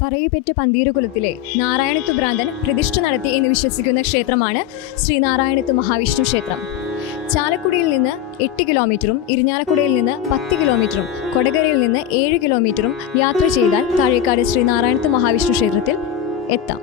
പറയപ്പെട്ട പന്തീരുകുലത്തിലെ നാരായണത്വ ഭ്രാന്തൻ പ്രതിഷ്ഠ നടത്തി എന്ന് വിശ്വസിക്കുന്ന ക്ഷേത്രമാണ് ശ്രീനാരായണത്വ മഹാവിഷ്ണു ക്ഷേത്രം. ചാലക്കുടിയിൽ നിന്ന് 8 കിലോമീറ്ററും ഇരിഞ്ഞാലക്കുടയിൽ നിന്ന് 10 കിലോമീറ്ററും കൊടകരയിൽ നിന്ന് 7 കിലോമീറ്ററും യാത്ര ചെയ്താൽ താഴേക്കാട് ശ്രീനാരായണത്വ മഹാവിഷ്ണു ക്ഷേത്രത്തിൽ എത്താം.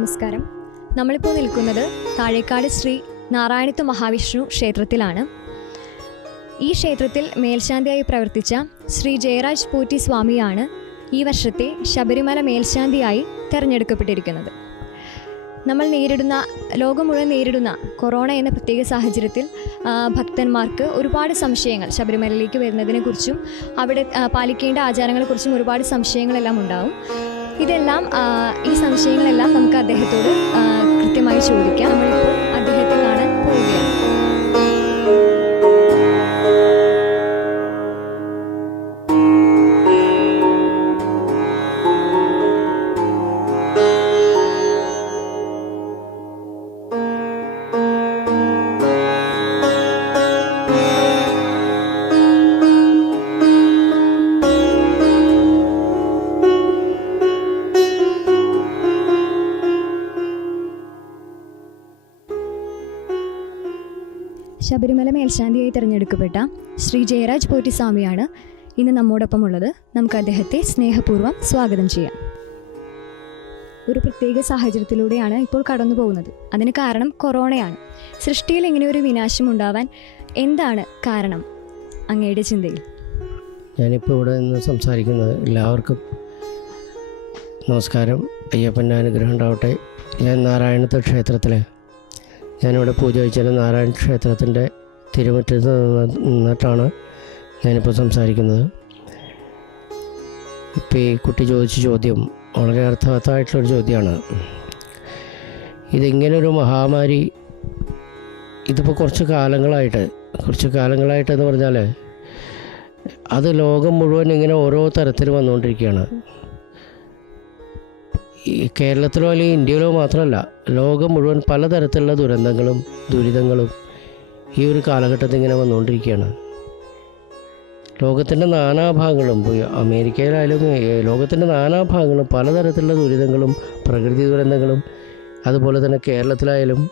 നമസ്കാരം. നമ്മളിപ്പോൾ നിൽക്കുന്നത് താഴേക്കാട് ശ്രീ നാരായണത്വ മഹാവിഷ്ണു ക്ഷേത്രത്തിലാണ്. ഈ ക്ഷേത്രത്തിൽ മേൽശാന്തിയായി പ്രവർത്തിച്ച ശ്രീ ജയരാജ് പോറ്റി സ്വാമിയാണ് ഈ വർഷത്തെ ശബരിമല മേൽശാന്തിയായി തിരഞ്ഞെടുക്കപ്പെട്ടിരിക്കുന്നത്. ലോകം മുഴുവൻ നേരിടുന്ന കൊറോണ എന്ന പ്രത്യേക സാഹചര്യത്തിൽ ഭക്തന്മാർക്ക് ഒരുപാട് സംശയങ്ങൾ ശബരിമലയിലേക്ക് വരുന്നതിനെക്കുറിച്ചും അവിടെ പാലിക്കേണ്ട ആചാരങ്ങളെക്കുറിച്ചും ഒരുപാട് സംശയങ്ങളെല്ലാം ഉണ്ടാവും. ഈ സംശയങ്ങളെല്ലാം നമുക്ക് അദ്ദേഹത്തോട് കൃത്യമായി ചോദിക്കാം. നമ്മളിപ്പോൾ അദ്ദേഹത്തെ കാണാൻ പോവുകയാണ്. ശബരിമല മേൽശാന്തിയായി തിരഞ്ഞെടുക്കപ്പെട്ട ശ്രീ ജയരാജ് പോറ്റി സ്വാമിയാണ് ഇന്ന് നമ്മോടൊപ്പം ഉള്ളത്. നമുക്ക് അദ്ദേഹത്തെ സ്നേഹപൂർവ്വം സ്വാഗതം ചെയ്യാം. ഒരു പ്രത്യേക സാഹചര്യത്തിലൂടെയാണ് ഇപ്പോൾ കടന്നു പോകുന്നത്. അതിന് കാരണം കൊറോണയാണ്. സൃഷ്ടിയിൽ ഇങ്ങനെ ഒരു വിനാശം ഉണ്ടാവാൻ എന്താണ് കാരണം അങ്ങയുടെ ചിന്തയിൽ? ഞാനിപ്പോൾ ഇവിടെ നിന്ന് സംസാരിക്കുന്നത് എല്ലാവർക്കും നമസ്കാരം. അയ്യപ്പൻ്റെ അനുഗ്രഹം ഉണ്ടാവട്ടെ. ഞാൻ നാരായണത്വ ക്ഷേത്രത്തിൽ ഞാനിവിടെ പൂജ കഴിച്ചാൽ നാരായണ ക്ഷേത്രത്തിൻ്റെ തിരുമുറ്റത്ത് നിന്നിട്ടാണ് ഞാനിപ്പോൾ സംസാരിക്കുന്നത്. ഇപ്പോൾ ഈ കുട്ടി ചോദിച്ച ചോദ്യം വളരെ അർത്ഥവത്തായിട്ടുള്ളൊരു ചോദ്യമാണ്. ഇതിങ്ങനൊരു മഹാമാരി ഇതിപ്പോൾ കുറച്ച് കാലങ്ങളായിട്ടെന്ന് പറഞ്ഞാൽ അത് ലോകം മുഴുവൻ ഇങ്ങനെ ഓരോ തരത്തിൽ വന്നുകൊണ്ടിരിക്കുകയാണ്. ഈ കേരളത്തിലോ അല്ലെങ്കിൽ ഇന്ത്യയിലോ മാത്രമല്ല, ലോകം മുഴുവൻ പലതരത്തിലുള്ള ദുരിതങ്ങളും ഈ ഒരു കാലഘട്ടത്തിൽ ഇങ്ങനെ വന്നുകൊണ്ടിരിക്കുകയാണ്. ലോകത്തിൻ്റെ നാനാഭാഗങ്ങളും, അമേരിക്കയിലായാലും ലോകത്തിൻ്റെ നാനാഭാഗങ്ങളും പലതരത്തിലുള്ള ദുരിതങ്ങളും പ്രകൃതി ദുരന്തങ്ങളും അതുപോലെ തന്നെ കേരളത്തിലായാലും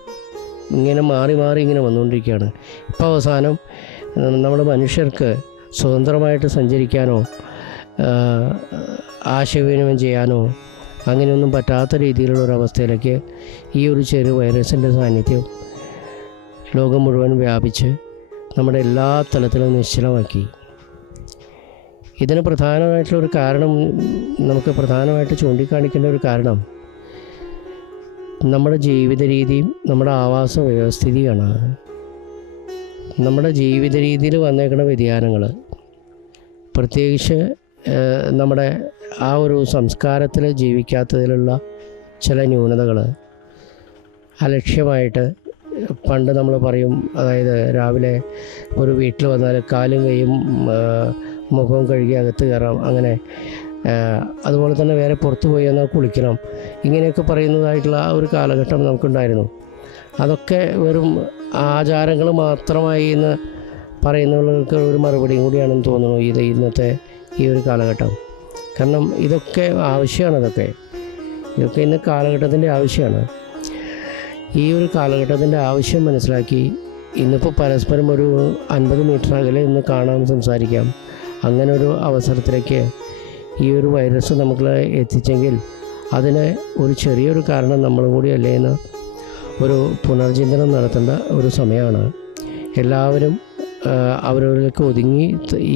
ഇങ്ങനെ മാറി ഇങ്ങനെ വന്നുകൊണ്ടിരിക്കുകയാണ്. ഇപ്പോൾ അവസാനം നമ്മുടെ മനുഷ്യർക്ക് സ്വതന്ത്രമായിട്ട് സഞ്ചരിക്കാനോ ആശയവിനിമയം ചെയ്യാനോ അങ്ങനെയൊന്നും പറ്റാത്ത രീതിയിലുള്ളൊരവസ്ഥയിലേക്ക് ഈ ഒരു ചെറു വൈറസിൻ്റെ സാന്നിധ്യം ലോകം മുഴുവൻ വ്യാപിച്ച് നമ്മുടെ എല്ലാ തലത്തിലും നിശ്ചലമാക്കി. ഇതിന് പ്രധാനമായിട്ടുള്ളൊരു കാരണം, നമുക്ക് പ്രധാനമായിട്ട് ചൂണ്ടിക്കാണിക്കേണ്ട ഒരു കാരണം നമ്മുടെ ജീവിത രീതിയും നമ്മുടെ ആവാസ വ്യവസ്ഥിതിയാണ്. നമ്മുടെ ജീവിത രീതിയിൽ വന്നേക്കുന്ന വ്യതിയാനങ്ങൾ, പ്രത്യേകിച്ച് നമ്മുടെ ആ ഒരു സംസ്കാരത്തിൽ ജീവിക്കാത്തതിലുള്ള ചില ന്യൂനതകൾ അലക്ഷ്യമായിട്ട് പണ്ട് നമ്മൾ പറയും, അതായത് രാവിലെ ഒരു വീട്ടിൽ വന്നാൽ കാലും കൈയും മുഖവും കഴുകി അകത്ത് കയറാം, അങ്ങനെ അതുപോലെ തന്നെ വേറെ പുറത്ത് പോയി എന്നാൽ കുളിക്കണം, ഇങ്ങനെയൊക്കെ പറയുന്നതായിട്ടുള്ള ആ ഒരു കാലഘട്ടം നമുക്കുണ്ടായിരുന്നു. അതൊക്കെ വെറും ആചാരങ്ങൾ മാത്രമായി എന്ന് പറയുന്നവർക്ക് ഒരു മറുപടിയും കൂടിയാണെന്ന് തോന്നുന്നു ഇന്നത്തെ ഈ ഒരു കാലഘട്ടം. കാരണം ഇതൊക്കെ ആവശ്യമാണ്, ഇതൊക്കെ ഇന്ന് കാലഘട്ടത്തിൻ്റെ ആവശ്യമാണ്. ഈ ഒരു കാലഘട്ടത്തിൻ്റെ ആവശ്യം മനസ്സിലാക്കി ഇന്നിപ്പോൾ പരസ്പരം ഒരു 50 മീറ്റർ അകലെ ഇന്ന് കാണാം, സംസാരിക്കാം. അങ്ങനെ ഒരു അവസരത്തിലേക്ക് ഈ ഒരു വൈറസ് നമുക്ക് എത്തിച്ചെങ്കിൽ അതിന് ഒരു ചെറിയൊരു കാരണം നമ്മളും കൂടി അല്ലേ എന്ന് ഒരു പുനർചിന്തനം നടത്തേണ്ട ഒരു സമയമാണ്. എല്ലാവരും അവരവരിലേക്ക് ഒതുങ്ങി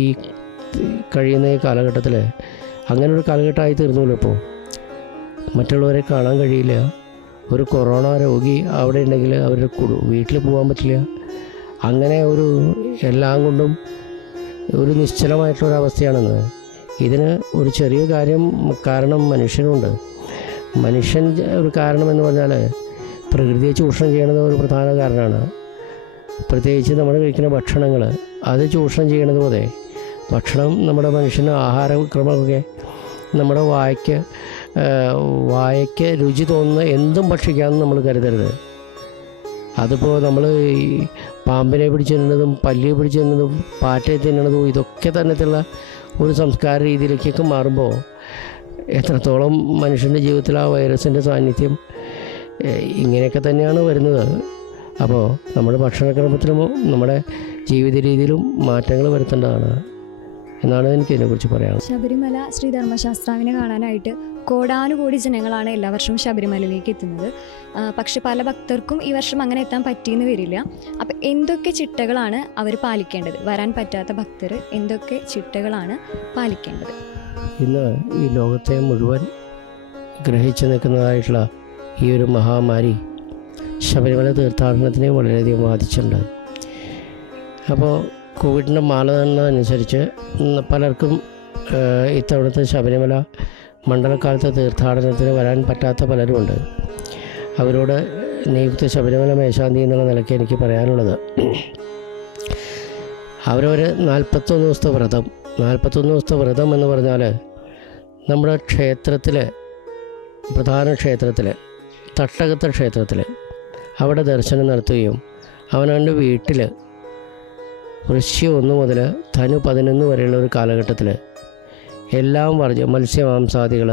ഈ കഴിയുന്ന ഈ കാലഘട്ടത്തിൽ അങ്ങനെ ഒരു കാലഘട്ടമായി തീർന്നുള്ളൂ. ഇപ്പോൾ മറ്റുള്ളവരെ കാണാൻ കഴിയില്ല. ഒരു കൊറോണ രോഗി അവിടെ ഉണ്ടെങ്കിൽ അവരുടെ വീട്ടിൽ പോകാൻ പറ്റില്ല. അങ്ങനെ ഒരു എല്ലാം കൊണ്ടും ഒരു നിശ്ചലമായിട്ടുള്ളൊരവസ്ഥയാണെന്ന്. ഇതിന് ഒരു ചെറിയ കാരണം മനുഷ്യനുണ്ട്. മനുഷ്യൻ ഒരു കാരണമെന്ന് പറഞ്ഞാൽ പ്രകൃതിയെ ചൂഷണം ചെയ്യണത് ഒരു പ്രധാന കാരണമാണ്. പ്രത്യേകിച്ച് നമ്മൾ കഴിക്കുന്ന ഭക്ഷണങ്ങൾ അത് ചൂഷണം ചെയ്യണത് പോലെ ഭക്ഷണം നമ്മുടെ മനുഷ്യന് ആഹാരക്രമമൊക്കെ നമ്മുടെ വായയ്ക്ക് രുചി തോന്നുന്ന എന്തും ഭക്ഷിക്കാമെന്ന് നമ്മൾ കരുതരുത്. അതിപ്പോൾ നമ്മൾ ഈ പാമ്പിനെ പിടിച്ച് തിന്നുന്നതും പല്ലിയെ പിടിച്ച് തിന്നുന്നതും പാറ്റയെ തിന്നുന്നതും ഇതൊക്കെ തന്നെയുള്ള ഒരു സംസ്കാര രീതിയിലേക്കൊക്കെ മാറുമ്പോൾ എത്രത്തോളം മനുഷ്യൻ്റെ ജീവിതത്തിൽ ആ വൈറസിൻ്റെ സാന്നിധ്യം ഇങ്ങനെയൊക്കെ തന്നെയാണ് വരുന്നത്. അപ്പോൾ നമ്മുടെ ഭക്ഷണക്രമത്തിലും നമ്മുടെ ജീവിത രീതിയിലും മാറ്റങ്ങൾ വരുത്തേണ്ടതാണ് എന്നാണ് എനിക്ക് ഇതിനെക്കുറിച്ച് പറയാനുള്ളത്. ശബരിമല ശ്രീ ധർമ്മശാസ്താവിനെ കാണാനായിട്ട് കോടാനുകോടി ജനങ്ങളാണ് എല്ലാ വർഷവും ശബരിമലയിലേക്ക് എത്തുന്നത്. പക്ഷെ പല ഭക്തർക്കും ഈ വർഷം അങ്ങനെ എത്താൻ പറ്റിയെന്ന് വരില്ല. അപ്പം എന്തൊക്കെ ചിട്ടകളാണ് അവർ പാലിക്കേണ്ടത്? വരാൻ പറ്റാത്ത ഭക്തർ എന്തൊക്കെ ചിട്ടകളാണ് പാലിക്കേണ്ടത്? ഇന്ന് ഈ ലോകത്തെ മുഴുവൻ ഗ്രഹിച്ചു നിൽക്കുന്നതായിട്ടുള്ള ഈ ഒരു മഹാമാരി ശബരിമല തീർത്ഥാടനത്തിനെ വളരെയധികം ബാധിച്ചിട്ടുണ്ട്. അപ്പോൾ കോവിഡിൻ്റെ മാനദണ്ഡം അനുസരിച്ച് പലർക്കും ഇത്തവണത്തെ ശബരിമല മണ്ഡലകാലത്തെ തീർത്ഥാടനത്തിന് വരാൻ പറ്റാത്ത പലരുമുണ്ട്. അവരോട് നിയുക്ത ശബരിമല മേശാന്തി എന്നുള്ള നിലയ്ക്ക് എനിക്ക് പറയാനുള്ളത്, അവരവർ 41 ദിവസത്തെ വ്രതം എന്ന് പറഞ്ഞാൽ നമ്മുടെ ക്ഷേത്രത്തിൽ, പ്രധാന ക്ഷേത്രത്തിൽ, തട്ടകത്തെ ക്ഷേത്രത്തിൽ അവിടെ ദർശനം നടത്തുകയും അവനവൻ്റെ വീട്ടിൽ വൃശ്ചികം 1 മുതൽ ധനു 11 വരെയുള്ള ഒരു കാലഘട്ടത്തിൽ എല്ലാം വർജ്യം, മത്സ്യമാംസാദികൾ,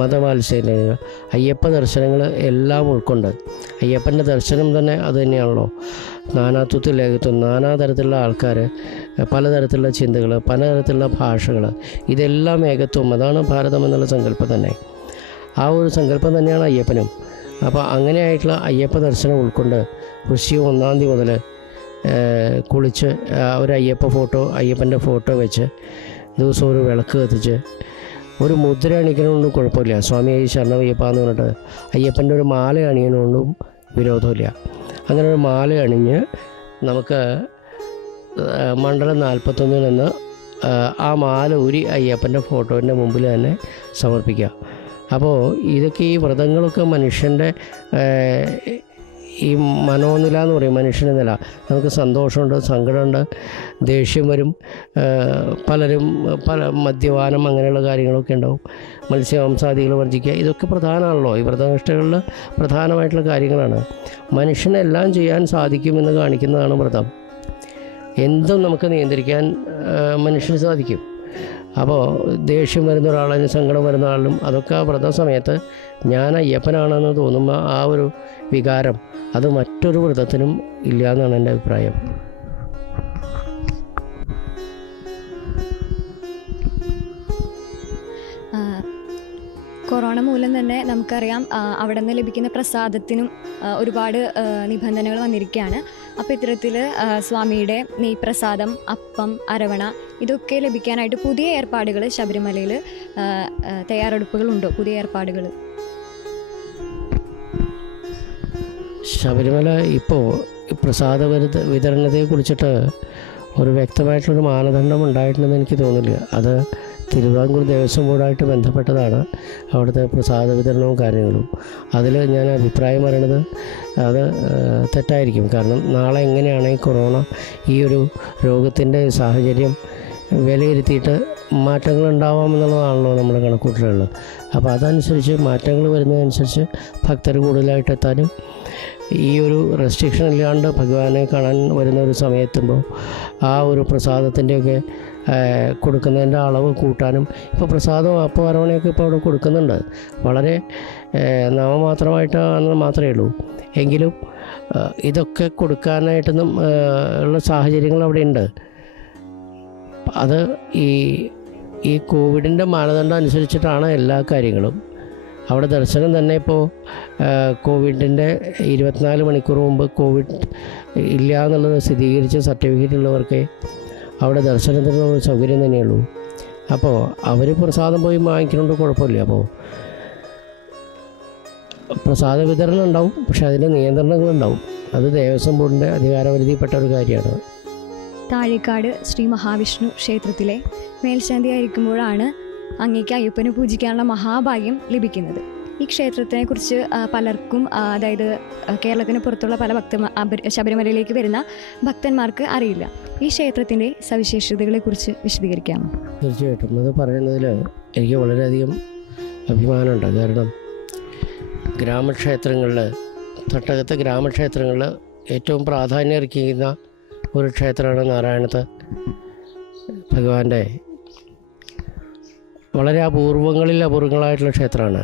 മതമാത്സര്യങ്ങൾ, അയ്യപ്പ ദർശനങ്ങൾ എല്ലാം ഉൾക്കൊണ്ട്, അയ്യപ്പൻ്റെ ദർശനം തന്നെ അത് തന്നെയാണല്ലോ, നാനാത്വത്തിൽ ഏകത്വം, നാനാതരത്തിലുള്ള ആൾക്കാർ, പലതരത്തിലുള്ള ചിന്തകൾ, പലതരത്തിലുള്ള ഭാഷകൾ, ഇതെല്ലാം ഏകത്വം, അതാണ് ഭാരതം എന്നുള്ള സങ്കല്പം തന്നെ. ആ ഒരു സങ്കല്പം തന്നെയാണ് അയ്യപ്പനും. അപ്പോൾ അങ്ങനെയായിട്ടുള്ള അയ്യപ്പ ദർശനം ഉൾക്കൊണ്ട് വൃശ്ചികം 1-ാം തീയതി മുതൽ കുളിച്ച് ഒരു അയ്യപ്പൻ്റെ ഫോട്ടോ വെച്ച് ദിവസം ഒരു വിളക്ക് കത്തിച്ച് ഒരു മുദ്ര അണിക്കണമൊന്നും കുഴപ്പമില്ല. സ്വാമി ശരണമയ്യപ്പ എന്ന് പറഞ്ഞിട്ട് അയ്യപ്പൻ്റെ ഒരു മാല അണിയണമൊന്നും വിരോധമില്ല. അങ്ങനെ ഒരു മാല അണിഞ്ഞ് നമുക്ക് മണ്ഡലം 41 നിന്ന് ആ മാല ഊരി അയ്യപ്പൻ്റെ ഫോട്ടോൻ്റെ മുമ്പിൽ തന്നെ സമർപ്പിക്കുക. അപ്പോൾ ഇതൊക്കെ ഈ വ്രതങ്ങളൊക്കെ മനുഷ്യൻ്റെ ഈ മനോനില എന്ന് പറയും, മനുഷ്യൻ്റെ നില. നമുക്ക് സന്തോഷമുണ്ട്, സങ്കടമുണ്ട്, ദേഷ്യം വരും, പലരും മദ്യപാനം അങ്ങനെയുള്ള കാര്യങ്ങളൊക്കെ ഉണ്ടാവും, മത്സ്യമാംസാദികൾ വർജിക്കുക, ഇതൊക്കെ പ്രധാനമാണല്ലോ. ഈ വ്രതനിഷ്ഠകളിൽ പ്രധാനമായിട്ടുള്ള കാര്യങ്ങളാണ്. മനുഷ്യനെല്ലാം ചെയ്യാൻ സാധിക്കുമെന്ന് കാണിക്കുന്നതാണ് വ്രതം. എന്തും നമുക്ക് നിയന്ത്രിക്കാൻ മനുഷ്യന് സാധിക്കും. അപ്പോൾ ദേഷ്യം വരുന്ന ഒരാളിന്, സങ്കടം വരുന്ന ആളിനും അതൊക്കെ ആ വ്രത സമയത്ത് ഞാൻ അയ്യപ്പനാണെന്ന് തോന്നുമ്പോൾ ആ ഒരു വികാരം അത് മറ്റൊരു വ്രതത്തിനും ഇല്ല എന്നാണ് എൻ്റെ അഭിപ്രായം. കൊറോണ മൂലം തന്നെ നമുക്കറിയാം അവിടെ നിന്ന് ലഭിക്കുന്ന പ്രസാദത്തിനും ഒരുപാട് നിബന്ധനകൾ വന്നിരിക്കുകയാണ്. അപ്പോൾ ഇത്തരത്തിൽ സ്വാമിയുടെ നെയ്പ്രസാദം, അപ്പം, അരവണ ഇതൊക്കെ ലഭിക്കാനായിട്ട് പുതിയ ഏർപ്പാടുകൾ ശബരിമലയിൽ തയ്യാറെടുപ്പുകളുണ്ടോ? പുതിയ ഏർപ്പാടുകൾ ശബരിമല ഇപ്പോൾ പ്രസാദ വിതരണത്തെ കുറിച്ചിട്ട് ഒരു വ്യക്തമായിട്ടുള്ളൊരു മാനദണ്ഡം ഉണ്ടായിട്ടുണ്ടെന്ന് എനിക്ക് തോന്നില്ല. അത് തിരുവിതാംകൂർ ദേവസ്വം ബോർഡായിട്ട് ബന്ധപ്പെട്ടതാണ് അവിടുത്തെ പ്രസാദ വിതരണവും കാര്യങ്ങളും. അതിൽ ഞാൻ അഭിപ്രായം പറയണത് അത് തെറ്റായിരിക്കും. കാരണം നാളെ എങ്ങനെയാണ് ഈ കൊറോണ ഈ ഒരു രോഗത്തിൻ്റെ സാഹചര്യം വിലയിരുത്തിയിട്ട് മാറ്റങ്ങൾ ഉണ്ടാവാമെന്നുള്ളതാണല്ലോ നമ്മുടെ കണക്കൂട്ടലുകൾ. അപ്പോൾ അതനുസരിച്ച് മാറ്റങ്ങൾ വരുന്നതനുസരിച്ച് ഭക്തർ കൂടുതലായിട്ട് എത്താനും ഈ ഒരു റെസ്ട്രിക്ഷൻ ഇല്ലാണ്ട് ഭഗവാനെ കാണാൻ വരുന്ന ഒരു സമയത്തുമ്പോൾ ആ ഒരു പ്രസാദത്തിൻ്റെയൊക്കെ കൊടുക്കുന്നതിൻ്റെ അളവ് കൂട്ടാനും ഇപ്പോൾ പ്രസാദം അപ്പോൾ അരവണയൊക്കെ ഇപ്പോൾ അവിടെ കൊടുക്കുന്നുണ്ട്. വളരെ നാമമാത്രമായിട്ടാണെന്ന് മാത്രമേ ഉള്ളൂ. എങ്കിലും ഇതൊക്കെ കൊടുക്കാനായിട്ടൊന്നും ഉള്ള സാഹചര്യങ്ങൾ അവിടെ ഉണ്ട്. അത് ഈ കോവിഡിൻ്റെ മാനദണ്ഡം അനുസരിച്ചിട്ടാണ് എല്ലാ കാര്യങ്ങളും. അവിടെ ദർശനം തന്നെ ഇപ്പോൾ കോവിഡിൻ്റെ 24 മണിക്കൂർ മുമ്പ് കോവിഡ് ഇല്ല എന്നുള്ളത് സ്ഥിരീകരിച്ച് സർട്ടിഫിക്കറ്റ് ഉള്ളവർക്ക് അവിടെ ദർശനത്തിനുള്ള സൗകര്യം തന്നെയുള്ളൂ. അപ്പോൾ അവർ പ്രസാദം പോയി വാങ്ങിക്കുന്നതുകൊണ്ട് കുഴപ്പമില്ല. അപ്പോൾ പ്രസാദ വിതരണം ഉണ്ടാവും, പക്ഷെ അതിൻ്റെ നിയന്ത്രണങ്ങളുണ്ടാവും. അത് ദേവസ്വം ബോർഡിൻ്റെ അധികാരപരിധിയിൽപ്പെട്ട ഒരു കാര്യമാണ്. താഴേക്കാട് ശ്രീ മഹാവിഷ്ണു ക്ഷേത്രത്തിലെ മേൽശാന്തിയായിരിക്കുമ്പോഴാണ് അങ്ങേക്ക് അയ്യപ്പനെ പൂജിക്കാനുള്ള മഹാഭാഗ്യം ലഭിക്കുന്നത്. ഈ ക്ഷേത്രത്തിനെക്കുറിച്ച് പലർക്കും, അതായത് കേരളത്തിന് പുറത്തുള്ള പല ശബരിമലയിലേക്ക് വരുന്ന ഭക്തന്മാർക്ക് അറിയില്ല. ഈ ക്ഷേത്രത്തിൻ്റെ സവിശേഷതകളെക്കുറിച്ച് വിശദീകരിക്കാമോ? തീർച്ചയായിട്ടും. അത് പറയുന്നതിൽ എനിക്ക് വളരെയധികം അഭിമാനമുണ്ട്. കാരണം ഗ്രാമക്ഷേത്രങ്ങളിൽ, തട്ടകത്തെ ഗ്രാമക്ഷേത്രങ്ങളിൽ ഏറ്റവും പ്രാധാന്യം അർഹിക്കുന്ന ഒരു ക്ഷേത്രമാണ് നാരായണത്ത് ഭഗവാന്റെ വളരെ അപൂർവങ്ങളായിട്ടുള്ള ക്ഷേത്രമാണ്.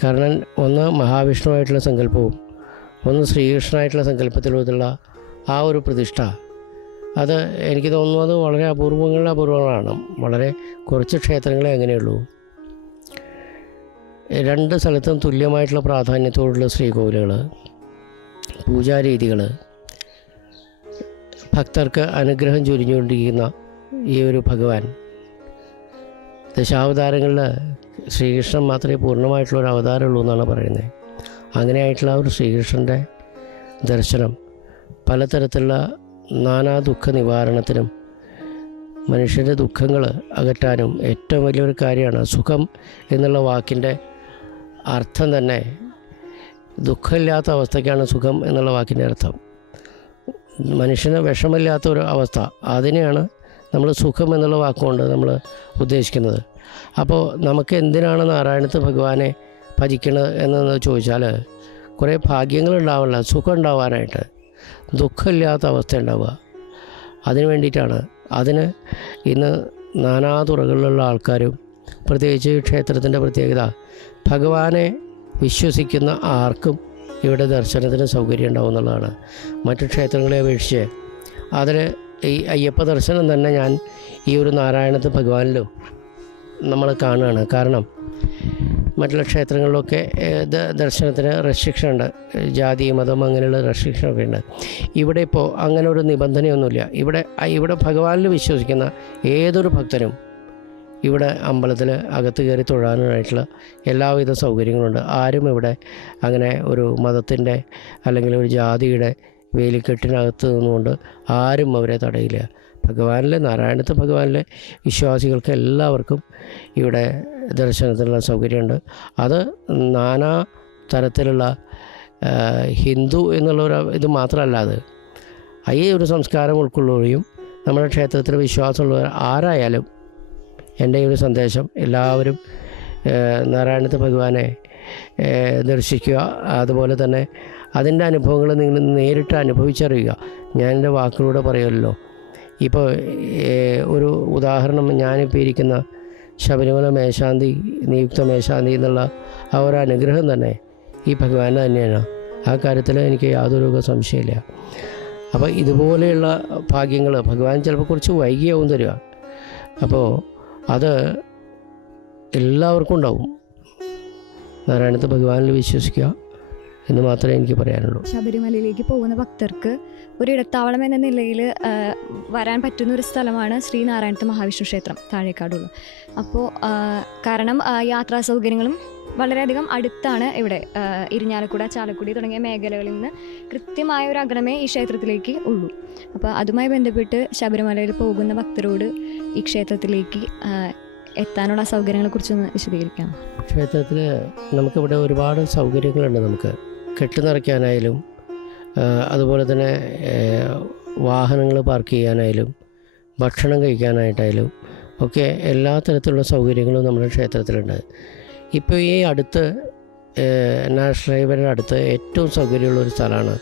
കാരണം ഒന്ന് മഹാവിഷ്ണുവായിട്ടുള്ള സങ്കല്പവും ഒന്ന് ശ്രീകൃഷ്ണനായിട്ടുള്ള സങ്കല്പത്തിലുള്ള ആ ഒരു പ്രതിഷ്ഠ, അത് എനിക്ക് തോന്നുന്നത് വളരെ അപൂർവങ്ങളാണ്. വളരെ കുറച്ച് ക്ഷേത്രങ്ങളെ അങ്ങനെയുള്ളൂ. രണ്ട് സ്ഥലത്തും തുല്യമായിട്ടുള്ള പ്രാധാന്യത്തോടുള്ള ശ്രീകോവിലുകൾ, പൂജാരീതികൾ, ഭക്തർക്ക് അനുഗ്രഹം ചൊരിഞ്ഞുകൊണ്ടിരിക്കുന്ന ഈ ഒരു ഭഗവാൻ, ദശാവതാരങ്ങളിൽ ശ്രീകൃഷ്ണൻ മാത്രമേ പൂർണ്ണമായിട്ടുള്ളൊരു അവതാരമുള്ളൂ എന്നാണ് പറയുന്നത്. അങ്ങനെയായിട്ടുള്ള ഒരു ശ്രീകൃഷ്ണൻ്റെ ദർശനം പലതരത്തിലുള്ള നാനാ ദുഃഖ നിവാരണത്തിനും മനുഷ്യൻ്റെ ദുഃഖങ്ങൾ അകറ്റാനും ഏറ്റവും വലിയൊരു കാര്യമാണ്. സുഖം എന്നുള്ള വാക്കിൻ്റെ അർത്ഥം തന്നെ ദുഃഖമില്ലാത്ത അവസ്ഥയ്ക്കാണ് സുഖം എന്നുള്ള വാക്കിൻ്റെ അർത്ഥം. മനുഷ്യന് വിഷമില്ലാത്ത ഒരു അവസ്ഥ, അതിനെയാണ് നമ്മൾ സുഖം എന്നുള്ള വാക്കുകൊണ്ട് നമ്മൾ ഉദ്ദേശിക്കുന്നത്. അപ്പോൾ നമുക്ക് എന്തിനാണ് നാരായണത്ത് ഭഗവാനെ ഭജിക്കുന്നത് എന്ന് ചോദിച്ചാൽ കുറേ ഭാഗ്യങ്ങളുണ്ടാവില്ല, സുഖം ഉണ്ടാവാനായിട്ട്, ദുഃഖമില്ലാത്ത അവസ്ഥ ഉണ്ടാവുക, അതിന് വേണ്ടിയിട്ടാണ്. അതിന് ഇന്ന് നാനാ തുറകളിലുള്ള ആൾക്കാരും, പ്രത്യേകിച്ച് ക്ഷേത്രത്തിൻ്റെ പ്രത്യേകത ഭഗവാനെ വിശ്വസിക്കുന്ന ആർക്കും ഇവിടെ ദർശനത്തിന് സൗകര്യം ഉണ്ടാവും എന്നുള്ളതാണ്. മറ്റു ക്ഷേത്രങ്ങളെ അപേക്ഷിച്ച് അതിൽ ഈ അയ്യപ്പ ദർശനം തന്നെ ഞാൻ ഈ ഒരു നാരായണത്ത് ഭഗവാനിലും നമ്മൾ കാണുകയാണ്. കാരണം മറ്റുള്ള ക്ഷേത്രങ്ങളിലൊക്കെ ദർശനത്തിന് റെസ്ട്രിക്ഷൻ ഉണ്ട്, ജാതി മതം അങ്ങനെയുള്ള റെസ്ട്രിക്ഷനൊക്കെ ഉണ്ട്. ഇവിടെ ഇപ്പോൾ അങ്ങനെ ഒരു നിബന്ധനയൊന്നുമില്ല. ഇവിടെ ഭഗവാനിൽ വിശ്വസിക്കുന്ന ഏതൊരു ഭക്തനും ഇവിടെ അമ്പലത്തിൽ അകത്ത് കയറി തൊഴാനായിട്ടുള്ള എല്ലാവിധ സൗകര്യങ്ങളുണ്ട്. ആരും ഇവിടെ അങ്ങനെ ഒരു മതത്തിൻ്റെ അല്ലെങ്കിൽ ഒരു ജാതിയുടെ വേലിക്കെട്ടിനകത്ത് നിന്നുകൊണ്ട് ആരും അവരെ തടയില്ല. ഭഗവാനിലെ, നാരായണത്ത് ഭഗവാനിലെ വിശ്വാസികൾക്ക് എല്ലാവർക്കും ഇവിടെ ദർശനത്തിനുള്ള സൗകര്യമുണ്ട്. അത് നാനാ തരത്തിലുള്ള ഹിന്ദു എന്നുള്ളൊരു ഇത് മാത്രമല്ല, അത് ഈ ഒരു സംസ്കാരം ഉൾക്കൊള്ളുകയും നമ്മുടെ ക്ഷേത്രത്തിൽ വിശ്വാസമുള്ളവർ ആരായാലും എൻ്റെ ഈ ഒരു സന്ദേശം എല്ലാവരും നാരായണത്ത് ഭഗവാനെ ദർശിക്കുക. അതുപോലെ തന്നെ അതിൻ്റെ അനുഭവങ്ങൾ നിങ്ങൾ നേരിട്ട് അനുഭവിച്ചറിയുക. ഞാൻ എൻ്റെ വാക്കുകളിലൂടെ പറയുമല്ലോ. ഇപ്പോൾ ഒരു ഉദാഹരണം, ഞാനിപ്പോൾ ഇരിക്കുന്ന ശബരിമല മേശാന്തി, നിയുക്ത മേശാന്തി എന്നുള്ള ആ ഒരു അനുഗ്രഹം തന്നെ ഈ ഭഗവാന് തന്നെയാണ്. ആ കാര്യത്തിൽ എനിക്ക് യാതൊരു സംശയമില്ല. അപ്പോൾ ഇതുപോലെയുള്ള ഭാഗ്യങ്ങൾ ഭഗവാൻ ചിലപ്പോൾ കുറച്ച് വൈകിയാവും തരിക. അപ്പോൾ അത് എല്ലാവർക്കും ഉണ്ടാവും. നാരായണത്ത് ഭഗവാനിൽ വിശ്വസിക്കുക എന്ന് മാത്രമേ എനിക്ക് പറയാനുള്ളൂ. ശബരിമലയിലേക്ക് പോകുന്ന ഭക്തർക്ക് ഒരു ഇടത്താവളം എന്ന നിലയിൽ വരാൻ പറ്റുന്ന ഒരു സ്ഥലമാണ് ശ്രീനാരായണത്ത് മഹാവിഷ്ണു ക്ഷേത്രം താഴേക്കാടുള്ള. അപ്പോൾ കാരണം യാത്രാ സൗകര്യങ്ങളും വളരെയധികം അടുത്താണ്. ഇവിടെ ഇരിഞ്ഞാലക്കുട, ചാലക്കുടി തുടങ്ങിയ മേഖലകളിൽ നിന്ന് കൃത്യമായ ഒരു അകലമേ ഈ ക്ഷേത്രത്തിലേക്ക് ഉള്ളൂ. അപ്പോൾ അതുമായി ബന്ധപ്പെട്ട് ശബരിമലയിൽ പോകുന്ന ഭക്തരോട് ഈ ക്ഷേത്രത്തിലേക്ക് എത്താനുള്ള സൗകര്യങ്ങളെക്കുറിച്ചൊന്ന് വിശദീകരിക്കാം. ക്ഷേത്രത്തിൽ നമുക്കിവിടെ ഒരുപാട് സൗകര്യങ്ങളുണ്ട്. നമുക്ക് കെട്ടുനിറയ്ക്കാനായാലും അതുപോലെ തന്നെ വാഹനങ്ങൾ പാർക്ക് ചെയ്യാനായാലും ഭക്ഷണം കഴിക്കാനായിട്ടായാലും ഒക്കെ എല്ലാ തരത്തിലുള്ള സൗകര്യങ്ങളും നമ്മുടെ ക്ഷേത്രത്തിലുണ്ട്. ഇപ്പോൾ ഈ അടുത്ത് നാഷണൽ ഹൈവേയുടെ അടുത്ത് ഏറ്റവും സൗകര്യമുള്ളൊരു സ്ഥലമാണ്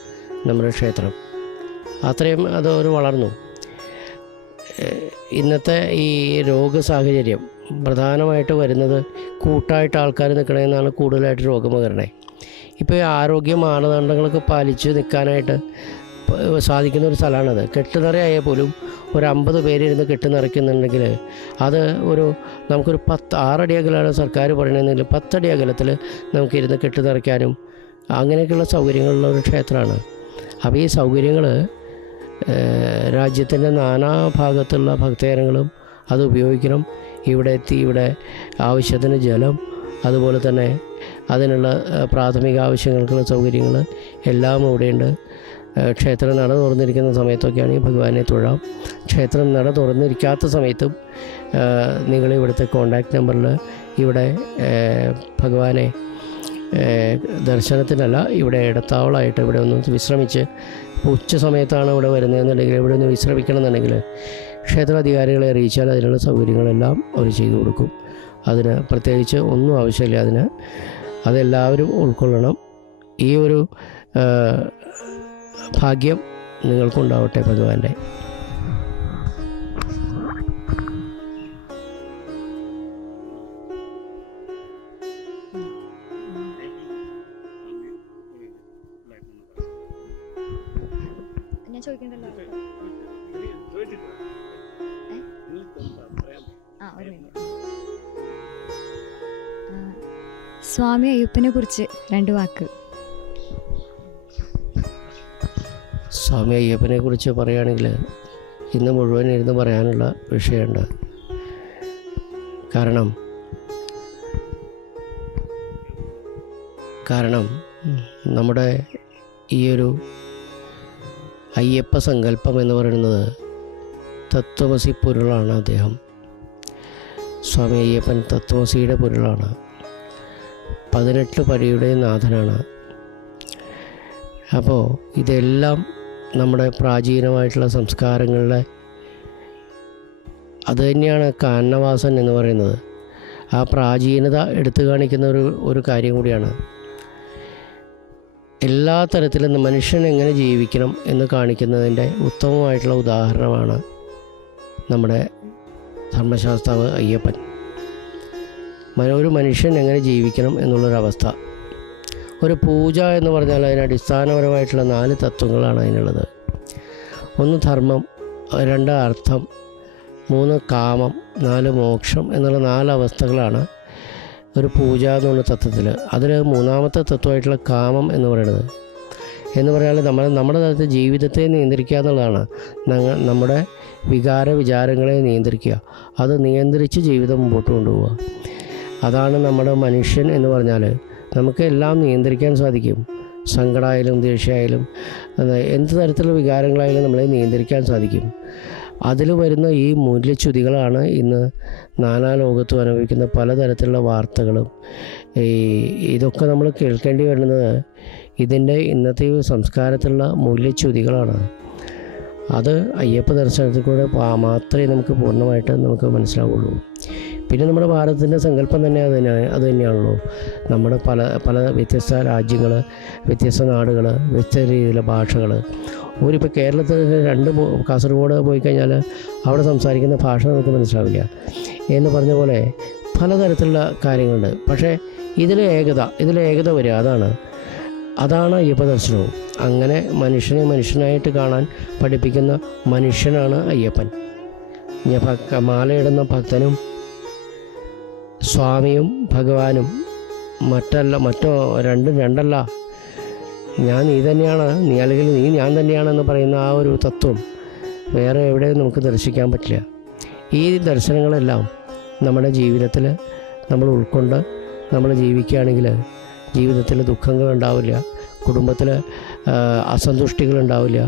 നമ്മുടെ ക്ഷേത്രം. അത്രയും അത് വളർന്നു. ഇന്നത്തെ ഈ രോഗ സാഹചര്യം പ്രധാനമായിട്ട് വരുന്നത് കൂട്ടായിട്ട് ആൾക്കാർ നിൽക്കണമെന്നാണ് കൂടുതലായിട്ട് രോഗം വരണേ. ഇപ്പോൾ ഈ ആരോഗ്യ മാനദണ്ഡങ്ങളൊക്കെ പാലിച്ച് നിൽക്കാനായിട്ട് സാധിക്കുന്ന ഒരു സ്ഥലമാണത്. കെട്ടുനിറയായാൽ പോലും ഒരു 50 പേരിരുന്ന് കെട്ടുനിറയ്ക്കുന്നുണ്ടെങ്കിൽ അത് നമുക്കൊരു 6 അടി അകലാണ് സർക്കാർ പറയണമെങ്കിൽ 10 അടി അകലത്തിൽ നമുക്കിരുന്ന് കെട്ടുനിറയ്ക്കാനും അങ്ങനെയൊക്കെയുള്ള സൗകര്യങ്ങളുള്ള ഒരു ക്ഷേത്രമാണ്. അപ്പോൾ ഈ സൗകര്യങ്ങൾ രാജ്യത്തിൻ്റെ നാനാഭാഗത്തുള്ള ഭക്തജനങ്ങളും അത് ഉപയോഗിക്കണം. ഇവിടെ എത്തി ഇവിടെ ആവശ്യത്തിന് ജലം, അതുപോലെ തന്നെ അതിനുള്ള പ്രാഥമിക ആവശ്യങ്ങൾക്കുള്ള സൗകര്യങ്ങൾ എല്ലാം ഇവിടെയുണ്ട്. ക്ഷേത്രം നട തുറന്നിരിക്കുന്ന സമയത്തൊക്കെയാണ് ഈ ഭഗവാനെ തൊഴാം. ക്ഷേത്രം നട തുറന്നിരിക്കാത്ത സമയത്തും നിങ്ങൾ ഇവിടുത്തെ കോൺടാക്റ്റ് നമ്പറിൽ ഇവിടെ ഭഗവാനെ ദർശനത്തിനല്ല, ഇവിടെ ഇടത്താവളമായിട്ട് ഇവിടെ ഒന്ന് വിശ്രമിച്ച്, ഉച്ച സമയത്താണ് ഇവിടെ വരുന്നതെന്നുണ്ടെങ്കിൽ ഇവിടെ ഒന്ന് വിശ്രമിക്കണം എന്നുണ്ടെങ്കിൽ ക്ഷേത്രാധികാരികളെ അറിയിച്ചാൽ അതിനുള്ള സൗകര്യങ്ങളെല്ലാം അവർ ചെയ്തു കൊടുക്കും. അതിന് പ്രത്യേകിച്ച് ഒന്നും ആവശ്യമില്ല. അതെല്ലാവരും ഉൾക്കൊള്ളണം. ഈ ഒരു ഭാഗ്യം നിങ്ങൾക്കുണ്ടാവട്ടെ ഭഗവാന്റെ. ഞാൻ ചോദിക്കണ്ടല്ലോ. സ്വാമി അയ്യപ്പനെ കുറിച്ച് 2 വാക്ക്. സ്വാമി അയ്യപ്പനെ കുറിച്ച് പറയുകയാണെങ്കിൽ ഇന്ന് മുഴുവൻ ഇരുന്ന് പറയാനുള്ള വിഷയമുണ്ട്. കാരണം നമ്മുടെ ഈ ഒരു അയ്യപ്പ സങ്കല്പം എന്ന് പറയുന്നത് തത്വമസി പൊരുളാണ് അദ്ദേഹം. സ്വാമി അയ്യപ്പൻ തത്വമസിയുടെ പൊരുളാണ്. 18 പടിയുടെ നാഥനാണ്. അപ്പോൾ ഇതെല്ലാം നമ്മുടെ പ്രാചീനമായിട്ടുള്ള സംസ്കാരങ്ങളുടെ അതുതന്നെയാണ് കാനനവാസൻ എന്ന് പറയുന്നത്. ആ പ്രാചീനത എടുത്തു കാണിക്കുന്ന ഒരു കാര്യം കൂടിയാണ്. എല്ലാ തരത്തിലും മനുഷ്യൻ എങ്ങനെ ജീവിക്കണം എന്ന് കാണിക്കുന്നതിൻ്റെ ഉത്തമമായിട്ടുള്ള ഉദാഹരണമാണ് നമ്മുടെ ധർമ്മശാസ്താവ് അയ്യപ്പൻ. ഒരു മനുഷ്യൻ എങ്ങനെ ജീവിക്കണം എന്നുള്ളൊരവസ്ഥ. ഒരു പൂജ എന്ന് പറഞ്ഞാൽ അതിന് അടിസ്ഥാനപരമായിട്ടുള്ള 4 തത്വങ്ങളാണ് അതിനുള്ളത്. 1 ധർമ്മം, 2 അർത്ഥം, 3 കാമം, 4 മോക്ഷം എന്നുള്ള 4 അവസ്ഥകളാണ് ഒരു പൂജ എന്നുള്ള തത്വത്തിൽ. അതിൽ 3ാമത്തെ തത്വമായിട്ടുള്ള കാമം എന്ന് പറയുന്നത് നമ്മുടെ തരത്തിൽ ജീവിതത്തെ നിയന്ത്രിക്കുക എന്നുള്ളതാണ്. നമ്മുടെ വിചാരങ്ങളെ നിയന്ത്രിക്കുക, അത് നിയന്ത്രിച്ച് ജീവിതം മുമ്പോട്ട് കൊണ്ടുപോവുക. അതാണ് നമ്മുടെ മനുഷ്യൻ എന്ന് പറഞ്ഞാൽ. നമുക്ക് എല്ലാം നിയന്ത്രിക്കാൻ സാധിക്കും. സങ്കടമായാലും ദേഷ്യമായാലും എന്ത് തരത്തിലുള്ള വികാരങ്ങളായാലും നമ്മളെ നിയന്ത്രിക്കാൻ സാധിക്കും. അതിൽ വരുന്ന ഈ മൂല്യച്യുതികളാണ് ഇന്ന് നാനാലോകത്തും അനുഭവിക്കുന്ന പലതരത്തിലുള്ള വാർത്തകളും. ഇതൊക്കെ നമ്മൾ കേൾക്കേണ്ടി വരുന്നത് ഇതിൻ്റെ ഇന്നത്തെ സംസ്കാരത്തിലുള്ള മൂല്യച്യുതികളാണ്. അത് അയ്യപ്പ ദർശനത്തിൽ കൂടെ മാത്രമേ നമുക്ക് പൂർണ്ണമായിട്ട് നമുക്ക് മനസ്സിലാവുള്ളൂ. പിന്നെ നമ്മുടെ ഭാരതത്തിൻ്റെ സങ്കല്പം തന്നെ അത് തന്നെയാണല്ലോ. നമ്മുടെ പല വ്യത്യസ്ത രാജ്യങ്ങൾ, വ്യത്യസ്ത നാടുകൾ, വ്യത്യസ്ത രീതിയിലുള്ള ഭാഷകൾ. ഇപ്പോൾ കേരളത്തിൽ 2 കാസർഗോഡ് പോയി കഴിഞ്ഞാൽ അവിടെ സംസാരിക്കുന്ന ഭാഷ നമുക്ക് മനസ്സിലാവില്ല എന്ന് പറഞ്ഞ പോലെ പലതരത്തിലുള്ള കാര്യങ്ങളുണ്ട്. പക്ഷേ ഇതിൽ ഏകത വരിക, അതാണ് അയ്യപ്പ ദർശനവും. അങ്ങനെ മനുഷ്യനെ മനുഷ്യനായിട്ട് കാണാൻ പഠിപ്പിക്കുന്ന മനുഷ്യനാണ് അയ്യപ്പൻ. മാലയിടുന്ന ഭക്തനും സ്വാമിയും ഭഗവാനും മറ്റോ രണ്ടല്ല. ഞാൻ നീ തന്നെയാണ്, നീ അല്ലെങ്കിൽ നീ ഞാൻ തന്നെയാണെന്ന് പറയുന്ന ആ ഒരു തത്വം വേറെ എവിടെയും നമുക്ക് ദർശിക്കാൻ പറ്റില്ല. ഈ ദർശനങ്ങളെല്ലാം നമ്മുടെ ജീവിതത്തിൽ നമ്മൾ ഉൾക്കൊണ്ട് നമ്മൾ ജീവിക്കുകയാണെങ്കിൽ ജീവിതത്തിൽ ദുഃഖങ്ങളുണ്ടാവില്ല, കുടുംബത്തിൽ അസന്തുഷ്ടികളുണ്ടാവില്ല,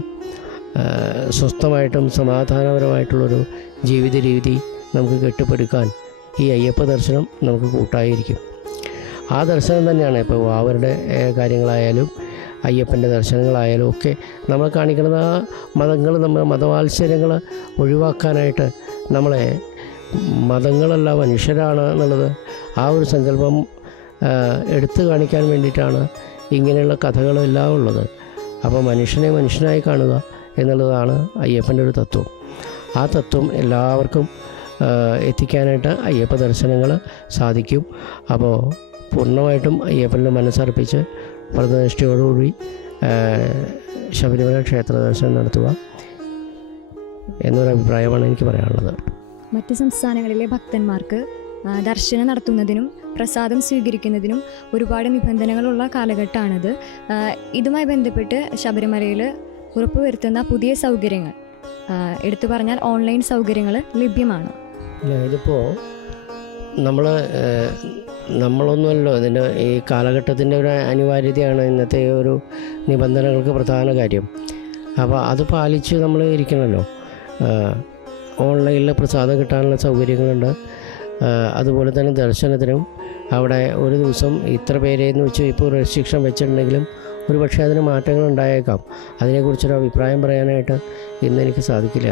സ്വസ്ഥമായിട്ടും സമാധാനപരമായിട്ടുള്ളൊരു ജീവിത രീതി നമുക്ക് കെട്ടിപ്പടുക്കാൻ ഈ അയ്യപ്പ ദർശനം നമുക്ക് കൂട്ടായിരിക്കും. ആ ദർശനം തന്നെയാണ് ഇപ്പോൾ അവരുടെ കാര്യങ്ങളായാലും അയ്യപ്പൻ്റെ ദർശനങ്ങളായാലും ഒക്കെ നമ്മൾ കാണിക്കുന്നത്. ആ നമ്മൾ മതവാത്സര്യങ്ങൾ ഒഴിവാക്കാനായിട്ട് നമ്മളെ മതങ്ങളല്ല മനുഷ്യരാണ് എന്നുള്ളത് ആ ഒരു സങ്കല്പം എടുത്തു കാണിക്കാൻ വേണ്ടിയിട്ടാണ് ഇങ്ങനെയുള്ള കഥകളെല്ലാം ഉള്ളത്. അപ്പോൾ മനുഷ്യനെ മനുഷ്യനായി കാണുക എന്നുള്ളതാണ് അയ്യപ്പൻ്റെ ഒരു തത്വം. ആ തത്വം എല്ലാവർക്കും എത്തിക്കാനായിട്ട് അയ്യപ്പ ദർശനങ്ങൾ സാധിക്കും. അപ്പോൾ പൂർണ്ണമായിട്ടും അയ്യപ്പൻ്റെ മനസ്സർപ്പിച്ച് വ്രതനിഷ്ഠയോടുകൂടി ശബരിമല ക്ഷേത്ര ദർശനം നടത്തുക എന്നൊരഭിപ്രായമാണ് എനിക്ക് പറയാനുള്ളത്. മറ്റ് സംസ്ഥാനങ്ങളിലെ ഭക്തന്മാർക്ക് ദർശനം നടത്തുന്നതിനും പ്രസാദം സ്വീകരിക്കുന്നതിനും ഒരുപാട് നിബന്ധനകളുള്ള കാലഘട്ടമാണിത്. ഇതുമായി ബന്ധപ്പെട്ട് ശബരിമലയിൽ ഉറപ്പുവരുത്തുന്ന പുതിയ സൗകര്യങ്ങൾ എടുത്തു പറഞ്ഞാൽ ഓൺലൈൻ സൗകര്യങ്ങൾ ലഭ്യമാണ്. ഇതിപ്പോൾ നമ്മളൊന്നുമല്ലോ ഇതിൻ്റെ ഈ കാലഘട്ടത്തിൻ്റെ ഒരു അനിവാര്യതയാണ് ഇന്നത്തെ ഒരു നിബന്ധനകൾക്ക് പ്രധാന കാര്യം. അപ്പോൾ അത് പാലിച്ച് നമ്മൾ ഇരിക്കണമല്ലോ. ഓൺലൈനിൽ പ്രസാദം കിട്ടാനുള്ള സൗകര്യങ്ങളുണ്ട്. അതുപോലെ തന്നെ ദർശനത്തിനും അവിടെ ഒരു ദിവസം ഇത്ര പേരെന്ന് വെച്ച് ഇപ്പോൾ റെസ്ട്രിക്ഷൻ വെച്ചിട്ടുണ്ടെങ്കിലും ഒരു പക്ഷേ അതിന് മാറ്റങ്ങൾ ഉണ്ടായേക്കാം. അതിനെക്കുറിച്ചൊരു അഭിപ്രായം പറയാനായിട്ട് ഇന്ന് എനിക്ക് സാധിക്കില്ല.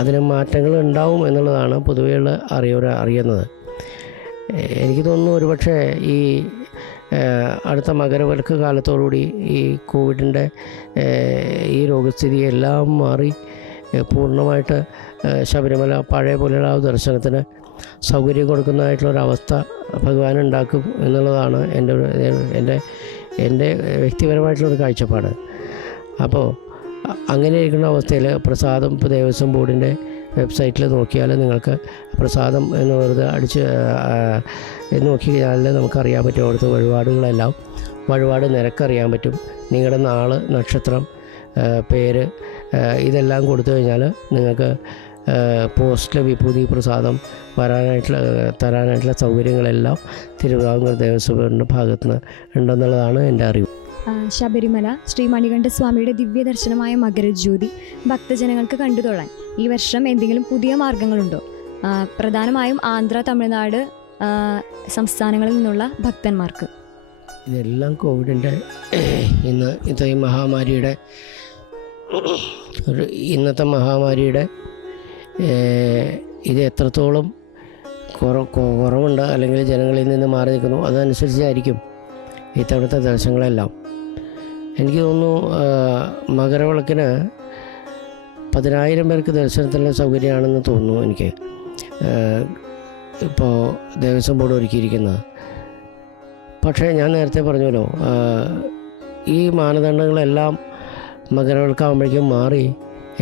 അതിന് മാറ്റങ്ങൾ ഉണ്ടാവും എന്നുള്ളതാണ് പൊതുവെയുള്ള അറിയുന്നത്. എനിക്ക് തോന്നുന്നു ഒരുപക്ഷെ ഈ അടുത്ത മകരവിളക്ക് കാലത്തോടുകൂടി ഈ കോവിഡിൻ്റെ ഈ രോഗസ്ഥിതി എല്ലാം മാറി പൂർണ്ണമായിട്ട് ശബരിമല പഴയ പോലെയുള്ള ദർശനത്തിന് സൗകര്യം കൊടുക്കുന്നതായിട്ടുള്ളൊരവസ്ഥ ഭഗവാൻ ഉണ്ടാക്കും എന്നുള്ളതാണ് എൻ്റെ വ്യക്തിപരമായിട്ടുള്ളൊരു കാഴ്ചപ്പാട്. അപ്പോൾ അങ്ങനെ ഇരിക്കുന്ന അവസ്ഥയിൽ പ്രസാദം ഇപ്പോൾ ദേവസ്വം ബോർഡിൻ്റെ വെബ്സൈറ്റിൽ നോക്കിയാൽ നിങ്ങൾക്ക് പ്രസാദം എന്ന് വെറുതെ അടിച്ച് നോക്കിയാൽ നമുക്കറിയാൻ പറ്റും. അവിടുത്തെ വഴിപാട് നിരക്കറിയാൻ പറ്റും. നിങ്ങളുടെ നാൾ, നക്ഷത്രം, പേര് ഇതെല്ലാം കൊടുത്തു കഴിഞ്ഞാൽ നിങ്ങൾക്ക് പോസ്റ്റിൽ വിഭൂതി പ്രസാദം തരാനായിട്ടുള്ള സൗകര്യങ്ങളെല്ലാം തിരുവിതാംകൂർ ദേവസ്വം ബോർഡിൻ്റെ ഭാഗത്തുനിന്ന് ഉണ്ടെന്നുള്ളതാണ് എൻ്റെ അറിവ്. ശബരിമല ശ്രീ മണികണ്ഠസ്വാമിയുടെ ദിവ്യദർശനമായ മകരജ്യോതി ഭക്തജനങ്ങൾക്ക് കണ്ടുതൊള്ളാൻ ഈ വർഷം എന്തെങ്കിലും പുതിയ മാർഗങ്ങളുണ്ടോ? പ്രധാനമായും ആന്ധ്ര, തമിഴ്നാട് സംസ്ഥാനങ്ങളിൽ നിന്നുള്ള ഭക്തന്മാർക്ക്. ഇതെല്ലാം കോവിഡിൻ്റെ ഇന്നത്തെ മഹാമാരിയുടെ ഇത് എത്രത്തോളം കുറവുണ്ട് അല്ലെങ്കിൽ ജനങ്ങളിൽ നിന്ന് മാറി നിൽക്കുന്നു അതനുസരിച്ചായിരിക്കും ഇത്തവണത്തെ ദർശനങ്ങളെല്ലാം. എനിക്ക് തോന്നുന്നു മകരവിളക്കിന് 10,000 പേർക്ക് ദർശനത്തിനുള്ള സൗകര്യമാണെന്ന് തോന്നുന്നു എനിക്ക് ഇപ്പോൾ ദേവസ്വം ബോർഡ് ഒരുക്കിയിരിക്കുന്നത്. പക്ഷേ ഞാൻ നേരത്തെ പറഞ്ഞല്ലോ, ഈ മാനദണ്ഡങ്ങളെല്ലാം മകരവിളക്കാകുമ്പോഴേക്കും മാറി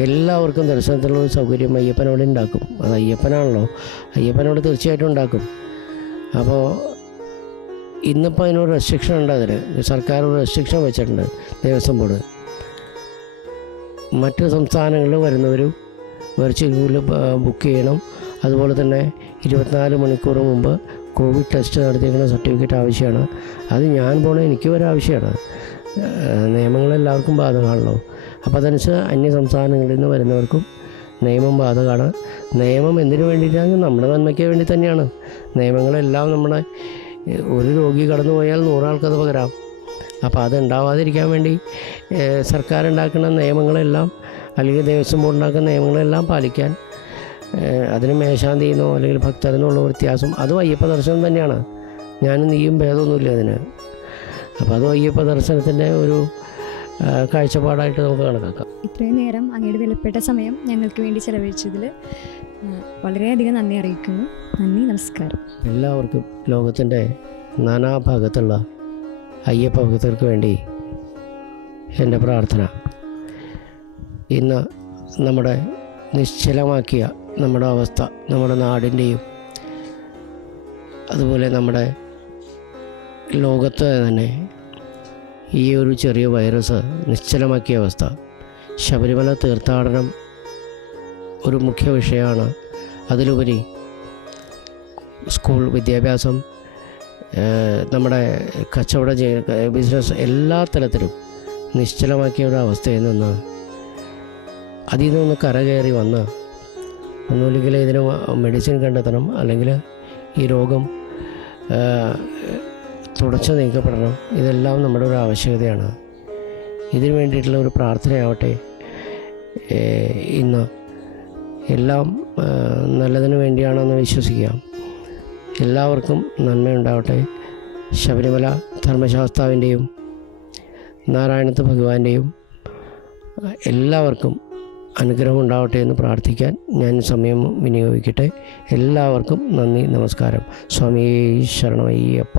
എല്ലാവർക്കും ദർശനത്തിനുള്ള സൗകര്യം അയ്യപ്പനോട് ഉണ്ടാക്കും. അത് അയ്യപ്പനാണല്ലോ, അയ്യപ്പനോട് തീർച്ചയായിട്ടും ഉണ്ടാക്കും. അപ്പോൾ ഇന്നിപ്പോൾ അതിനൊരു റെസ്ട്രിക്ഷൻ ഉണ്ട്. സർക്കാർ ഒരു റെസ്ട്രിക്ഷൻ വെച്ചിട്ടുണ്ട് ദേവസ്വം ബോർഡ്. മറ്റ് സംസ്ഥാനങ്ങളിൽ വരുന്നവരും വെർച്വൽ ബുക്ക് ചെയ്യണം. അതുപോലെ തന്നെ 24 മണിക്കൂർ മുമ്പ് കോവിഡ് ടെസ്റ്റ് നടത്തിയിരിക്കുന്ന സർട്ടിഫിക്കറ്റ് ആവശ്യമാണ്. അത് ഞാൻ പോണേ എനിക്ക് ഒരാവശ്യമാണ്. നിയമങ്ങളെല്ലാവർക്കും ബാധകമാണല്ലോ. അപ്പോൾ അതനുസരിച്ച് അന്യ സംസ്ഥാനങ്ങളിൽ നിന്ന് വരുന്നവർക്കും നിയമം ബാധകമാണ്. നിയമം എന്തിനു വേണ്ടിയിട്ടാണെങ്കിൽ നമ്മുടെ നന്മയ്ക്ക് വേണ്ടി തന്നെയാണ്. നിയമങ്ങളെല്ലാം നമ്മുടെ ഒരു രോഗി കടന്നു പോയാൽ 100 ആൾക്കത് പകരാം. അപ്പോൾ അതുണ്ടാവാതിരിക്കാൻ വേണ്ടി സർക്കാർ ഉണ്ടാക്കുന്ന നിയമങ്ങളെല്ലാം അല്ലെങ്കിൽ ദേവസ്വം ബോർഡ് ഉണ്ടാക്കുന്ന നിയമങ്ങളെല്ലാം പാലിക്കാൻ അതിന് മേശാന്തിന്നോ അല്ലെങ്കിൽ ഭക്തരെന്നുള്ള വ്യത്യാസം അതും അയ്യപ്പ ദർശനം തന്നെയാണ്. ഞാനും നീയും ഭേദമൊന്നുമില്ല അതിന്. അപ്പോൾ അതും അയ്യപ്പ ദർശനത്തിൻ്റെ ഒരു കാഴ്ചപ്പാടായിട്ട് നമുക്ക് കണക്കാക്കാം. ഇത്രയും നേരം അങ്ങയുടെ വിലപ്പെട്ട സമയം ഞങ്ങൾക്ക് വേണ്ടി ചെലവഴിച്ചതിൽ വളരെയധികം നന്ദി അറിയിക്കുന്നു. നന്ദി, നമസ്കാരം. എല്ലാവർക്കും ലോകത്തിൻ്റെ നാനാഭാഗത്തുള്ള അയ്യപ്പ ഭക്തർക്ക് വേണ്ടി എൻ്റെ പ്രാർത്ഥന. ഇന്ന് നമ്മുടെ നിശ്ചലമാക്കിയ നമ്മുടെ അവസ്ഥ, നമ്മുടെ നാടിൻ്റെയും അതുപോലെ നമ്മുടെ ലോകത്ത് തന്നെ ഈ ഒരു ചെറിയ വൈറസ് നിശ്ചലമാക്കിയ അവസ്ഥ. ശബരിമല തീർത്ഥാടനം ഒരു മുഖ്യ വിഷയമാണ്. അതിലുപരി സ്കൂൾ വിദ്യാഭ്യാസം, നമ്മുടെ കച്ചവട ബിസിനസ് എല്ലാ തലത്തിലും നിശ്ചലമാക്കിയ ഒരു അവസ്ഥയിൽ നിന്ന് അതിൽ നിന്ന് കരകയറി വന്ന് ഒന്നുമില്ലെങ്കിൽ ഇതിന് മെഡിസിൻ കണ്ടെത്തണം, അല്ലെങ്കിൽ ഈ രോഗം തുടച്ചു നീക്കപ്പെടണം. ഇതെല്ലാം നമ്മുടെ ഒരു ആവശ്യകതയാണ്. ഇതിനു വേണ്ടിയിട്ടുള്ള ഒരു പ്രാർത്ഥനയാവട്ടെ. ഇന്ന് എല്ലാം നല്ലതിന് വേണ്ടിയാണെന്ന് വിശ്വസിക്കാം. എല്ലാവർക്കും നന്മയുണ്ടാവട്ടെ. ശബരിമല ധർമ്മശാസ്താവിൻ്റെയും നാരായണത്ത് ഭഗവാന്റെയും എല്ലാവർക്കും അനുഗ്രഹം ഉണ്ടാവട്ടെ എന്ന് പ്രാർത്ഥിക്കാൻ ഞാൻ സമയം വിനിയോഗിക്കട്ടെ. എല്ലാവർക്കും നന്ദി, നമസ്കാരം. സ്വാമിയേ ശരണമയ്യപ്പ.